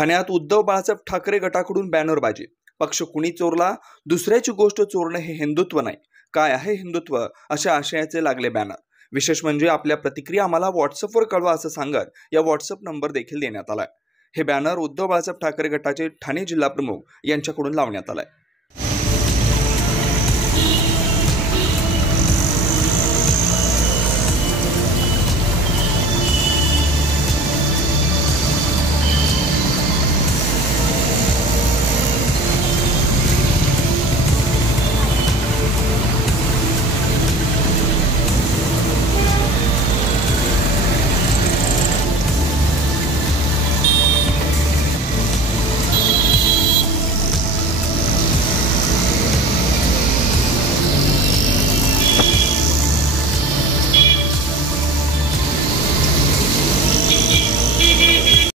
ठाण्यात उद्धव बाळासाहेब ठाकरे गटाकडून बॅनरबाजी। पक्ष कुणी चोरला, दुसऱ्याची गोष्ट चोरणं हे हिंदुत्व नाही, काय आहे हिंदुत्व अशा आशयाचे लागले बॅनर। विशेष म्हणजे आपल्या प्रतिक्रिया आम्हाला व्हॉट्सअपवर कळवा असं सांगत या व्हॉट्सअप नंबर देखील देण्यात आलाय। हे बॅनर उद्धव बाळासाहेब ठाकरे गटाचे ठाणे जिल्हा प्रमुख यांच्याकडून लावण्यात आलाय।